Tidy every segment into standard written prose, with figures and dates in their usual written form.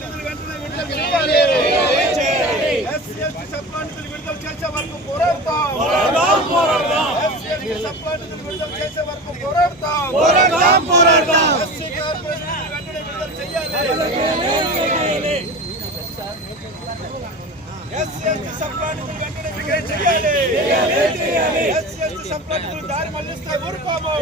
నిధులు వెంటనే విడుదల చేయాలి. ఎస్సీ ఎస్టీ సప్లా నిధులు విడుదల చేసే వరకు పోరాడతాం. ఎస్సీ ఎస్టీ సప్లా నిధులు విడుదల చేసే వరకు పోరాడతాం. ఎస్సీ కార్పొరేషన్ వెంటనే విడుదల చేయాలి. ఎస్సీ ఎస్టీ సప్లా నిధులు వెంటనే విడుదల చేయాలి. ఎస్సీ ఎస్టీ సప్లా నిధులు దారి మళ్లిస్తే ఊరుకోము.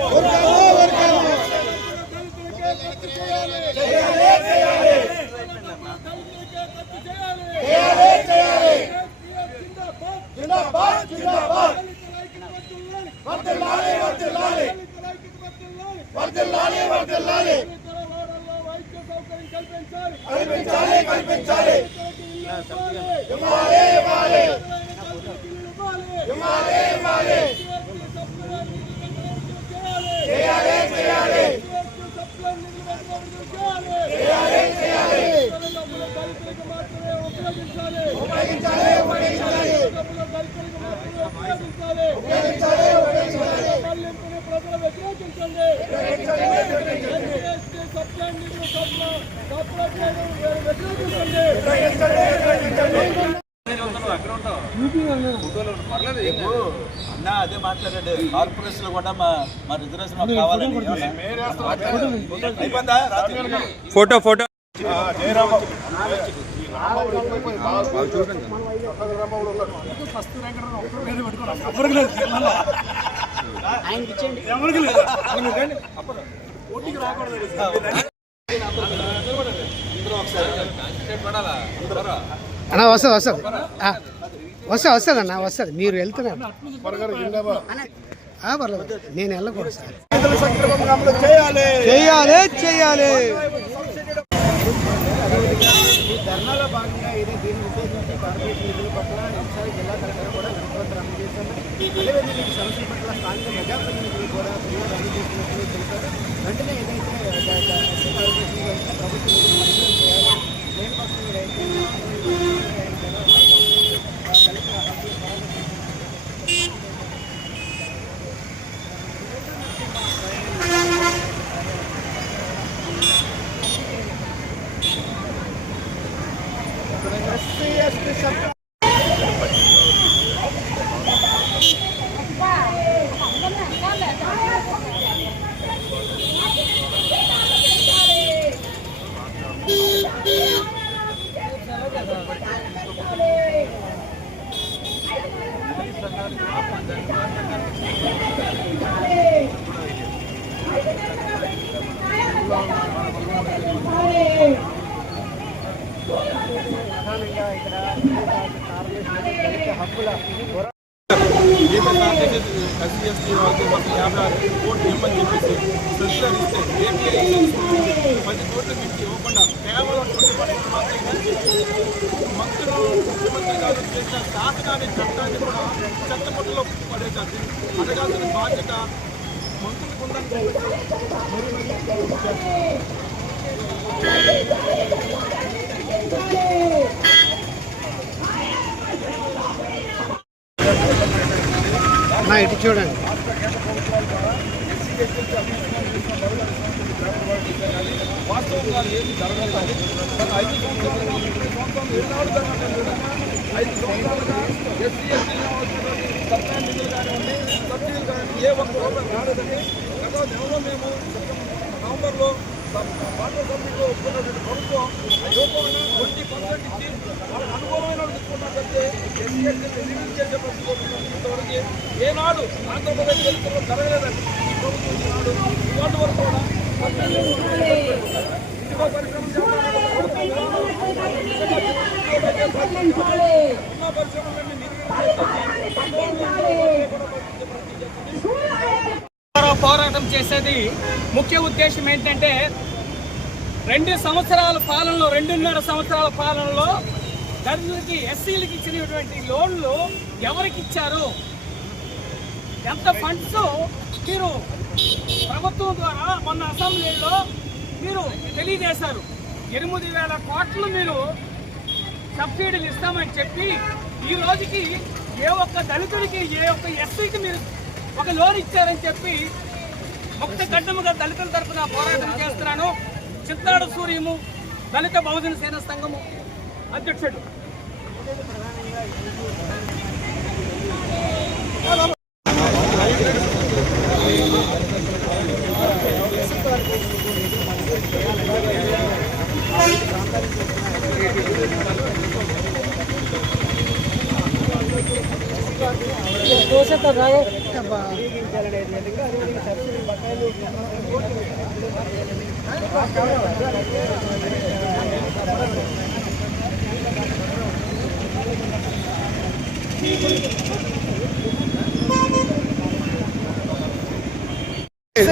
అన్నా అదే మాట్లాడాడు కార్పొరేషన్ లో కూడా మా రిజర్వేషన్ మాకు కావాలని ఫోటో ఫోటో అన్న వస్తుందన్న వస్తుంది. మీరు వెళ్తున్నారు పర్లేదు, నేను వెళ్ళకూడదు సార్. చేయాలి ధర్నాలో భాగంగా ఇదే దీన్ని ఉద్దేశించి కార్పొరేషన్ నిధుల పట్ల ఒకసారి జిల్లా కలెక్టర్ కూడా వినతిపత్రం అందజేశారు. అదేవిధంగా ఈ సమస్యల పట్ల స్థానిక ప్రజాప్రతినిధులు కూడా ఫిర్యాదు అందజేసినట్లు తెలిపారు. వెంటనే ఏదైతే ఎస్సీ కార్పొరేషన్ ప్రభుత్వ నిధులు మంజూరు చేయాలి. దేని పక్షం ఎస్సీ ఎస్టీ వాళ్ళకి మాకు 56 కోట్లు ఇవ్వమని చెప్పేసి సర్కులర్ ఇస్తే 10 కోట్ల మించి ఇవ్వకుండా కేవలం 20% మాత్రమే మంత్రులు ముఖ్యమంత్రి గారు చేసిన శాసనాన్ని చట్టాన్ని కూడా చెత్తపట్టులో పడేశారు. అడగాల్సిన బాధ్యత మంత్రులకు ఉందని ఇటు చూడండి. వాస్తవంగా ఏమి జరగలేదు. 5 సంవత్సరాలుగా 3 సంవత్సరాలు ఏనాడు జరగలేదు. 5 సంవత్సరాలుగా ఎస్సీ ఎస్టీ సబ్సిడీ నిధులు కానివ్వండి, సబ్సిడీలు కానివ్వండి, ఏ ఒక్క రూపాయి రాలేదని గత నెలలో మేము నవంబర్లో వాటర్ సబ్సిడీలో ఒప్పుకున్నటువంటి ప్రభుత్వం రూపంగా 20% ఇచ్చి వాళ్ళకి అనుకూలమైన తీసుకున్నారు తప్పితే ఎస్సీ ఎస్టీ రిలీజ్ చేసే ప్రభుత్వం ఇంతవరకు ఏనాడు ఆంధ్రప్రదేశ్ చరిత్రలో జరగలేదండి. ఈ ప్రభుత్వం ఈనాడు ఇవాటి వరకు కూడా పోరాటం చేసేది ముఖ్య ఉద్దేశం ఏంటంటే 2 సంవత్సరాల పాలనలో 2.5 సంవత్సరాల పాలనలో దళితులకి ఎస్సీలకి ఇచ్చినటువంటి లోన్లు ఎవరికి ఇచ్చారు, ఎంత ఫండ్స్ మీరు ప్రభుత్వం ద్వారా మొన్న అసెంబ్లీలో మీరు తెలియజేశారు. 8,000 కోట్లు మీరు సబ్సిడీలు ఇస్తామని చెప్పి ఈ రోజుకి ఏ ఒక్క దళితుడికి ఏ ఒక్క ఎస్సీకి మీరు ఒక లోన్ ఇచ్చారని చెప్పి ముక్త గడ్డముగా దళితుల తరఫున పోరాటం చేస్తున్నాను. చిత్తాడు సూర్యము దళిత బహుజన సేన సంఘం అధ్యక్షుడు.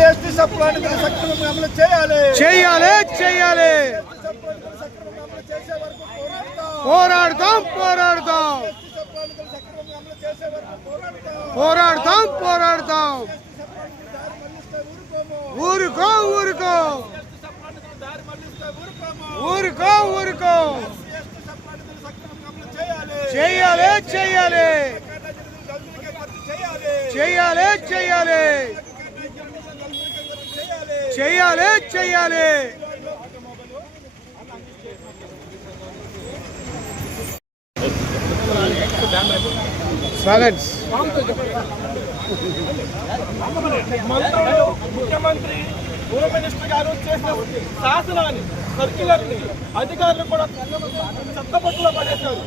ఎస్టీ సప్లాన్ని సక్రమంగా అమలు చేయాలి. చెయ్యాలి చెయ్యాలి. సప్లాన్ని సక్రమంగా అమలు చేసే వరకు పోరాడతాం పోరాడతాం సక్రమంగా అమలు చేసే వరకు పోరాడతాం పోరాడతాం. ఊరుకో ఊరుకో ఊరుకో ఊరుకో. చెయ్యాలి చెయ్యాలి చెయ్యాలి చెయ్యాలి చెయ్యాలి చెయ్యాలి. స్వాగత్. మంత్రులు, ముఖ్యమంత్రి, హోమ్ మినిస్టర్ గారు చేసిన శాసనాన్ని, సర్క్యులర్ని అధికారులు కూడా చెత్తపట్టులో పడేశారు.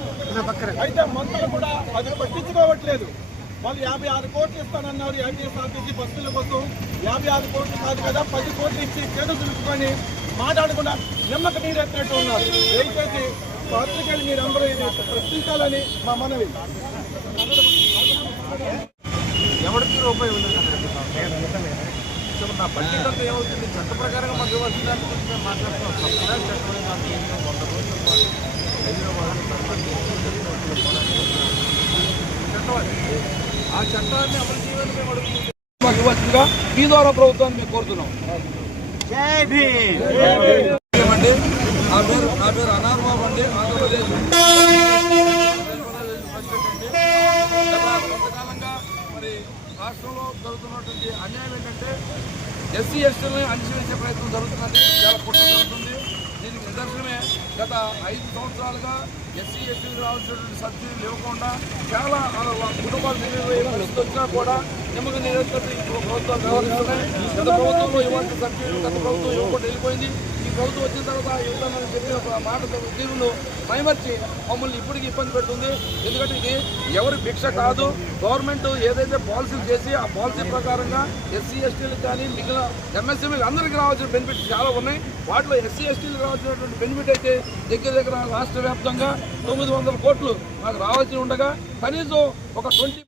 అయితే మంత్రులు కూడా అది పట్టించుకోవట్లేదు. వాళ్ళు 56 కోట్లు ఇస్తానన్నారు ఏపీఎస్ఆర్టీసీ బస్సుల కోసం. 56 కోట్లు కాదు కదా, 10 కోట్లు ఇచ్చి చేతులు దులుపుకొని మాట్లాడకుండా నిమ్మక నీరెత్తినట్టు ఉన్నారు. దయచేసి పత్రికలు మీరందరూ ఇది ప్రశ్నించాలని మా మనవి. ఎవరికి రూపాయి ఉంది నా బడ్జెట్ అంతా ఏమవుతుంది? చట్ట ప్రకారంగా మాకు ఇవ్వాల్సిన దాని గురించి మేము మాట్లాడుతున్నాం. తప్పదా చట్టం మాకు 100 రోజుల పాటు ఆ చట్టాన్ని అమలు చేయాలని మేము అడుగుతున్నాం. మాకు ఇవ్వాల్సిందిగా మీ ద్వారా ప్రభుత్వాన్ని మేము కోరుతున్నాం. అండి నా పేరు అనార్ బాబు అండి, ఆంధ్రప్రదేశ్ కొంతకాలంగా మరి రాష్ట్రంలో జరుగుతున్నటువంటి అన్యాయం ఏంటంటే ఎస్సీ ఎస్టీలని అణిచివేసే ప్రయత్నం జరుగుతుందండి. చాలా కుట్ర జరుగుతుంది. దీనికి నిదర్శనమే గత 5 సంవత్సరాలుగా ఎస్సీ ఎస్టీలకు రావాల్సినటువంటి సబ్సిడీలు ఇవ్వకుండా చాలా కుటుంబాలు పరిస్థితి వచ్చినా కూడా నిమ్మక నీరెత్తి ప్రభుత్వాలు వ్యవహరిస్తున్నాయి. గత ప్రభుత్వంలో ఇవ్వాల్సిన సబ్సిడీలు గత ప్రభుత్వం ఇవ్వకుండా వెళ్ళిపోయింది. ఈ ప్రభుత్వం వచ్చిన తర్వాత ఇవ్వాలని చెప్పిన మాట తీరును మైమర్చి మమ్మల్ని ఇప్పటికీ ఇబ్బంది పెడుతుంది. ఎందుకంటే ఇది ఎవరి భిక్ష కాదు. గవర్నమెంట్ ఏదైతే పాలసీలు చేసి ఆ పాలసీ ప్రకారంగా ఎస్సీ ఎస్టీలకు కానీ మిగిలిన ఎంఎస్ఎంఈకి అందరికీ రావాల్సిన బెనిఫిట్స్ చాలా ఉన్నాయి. వాటిలో ఎస్సీ ఎస్టీలకు రావాల్సినటువంటి బెనిఫిట్ అయితే దగ్గర రాష్ట్ర వ్యాప్తంగా 900 కోట్లు మాకు రావాల్సి ఉండగా కనీసం ఒక 20